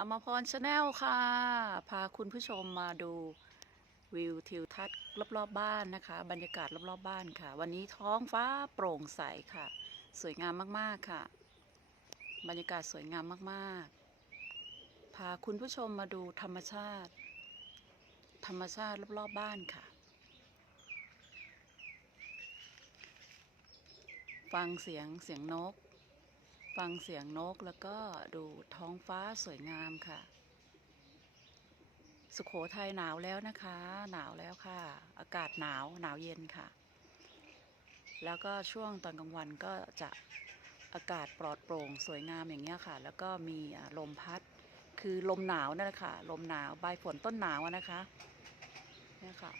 อมพรชาแนลค่ะ พาคุณผู้ชมมาดูวิวทิวทัศน์รอบๆบ้านนะคะ บรรยากาศรอบๆบ้านค่ะ วันนี้ท้องฟ้าโปร่งใสค่ะ สวยงามมากๆค่ะ บรรยากาศสวยงามมากๆ พาคุณผู้ชมมาดูธรรมชาติ ธรรมชาติรอบๆบ้านค่ะ ฟังเสียงเสียงนก ฟังเสียงนกแล้วก็ดูท้องฟ้าสวยงามค่ะ สุขโขทัยหนาวแล้วนะคะ หนาวแล้วค่ะ อากาศหนาวหนาวเย็นค่ะ แล้วก็ช่วงตอนกลางวันก็จะอากาศปลอดโปร่งสวยงามอย่างเงี้ยค่ะ แล้วก็มีลมพัดคือลมหนาวนั่นแหละค่ะ ลมหนาวปลายฝนต้นหนาวนะคะเนี่ยค่ะ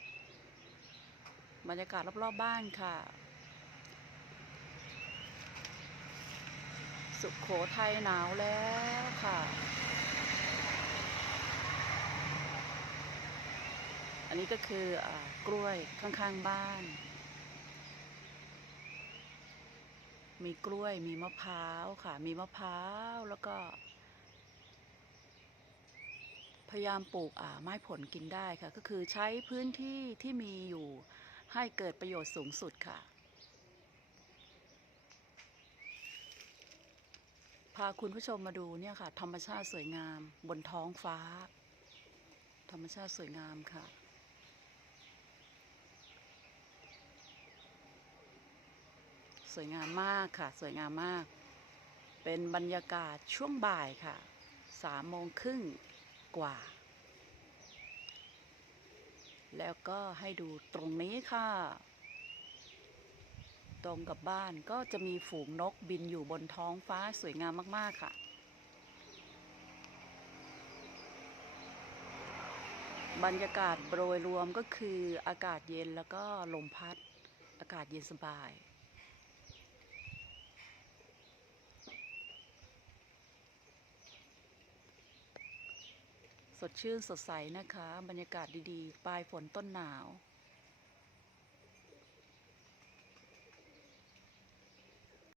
บรรยากาศรอบๆบ้านค่ะ สุขโขทัยหนาวแล้วค่ะ อันนี้ก็คืออกล้วยข้างๆบ้าน มีกล้วยมีมะพร้าวค่ะ มีมะพร้าวแล้วก็ พยายามปลูกไม้ผลกินได้ค่ะ ก็คือใช้พื้นที่ที่มีอยู่ให้เกิดประโยชน์สูงสุดค่ะ พาคุณผู้ชมมาดูเนี่ยค่ะ ธรรมชาติสวยงามบนท้องฟ้า ธรรมชาติสวยงามค่ะ สวยงามมากค่ะ สวยงามมาก เป็นบรรยากาศช่วงบ่ายค่ะสามโมงครึ่งกว่า แล้วก็ให้ดูตรงนี้ค่ะ ตรงกับบ้านก็จะมีฝูงนกบินอยู่บนท้องฟ้าสวยงามมาก ๆ ค่ะ บรรยากาศโดยรวมก็คืออากาศเย็นแล้วก็ลมพัด อากาศเย็นสบายสดชื่นสดใสนะคะ บรรยากาศดี ๆ ปลายฝนต้นหนาว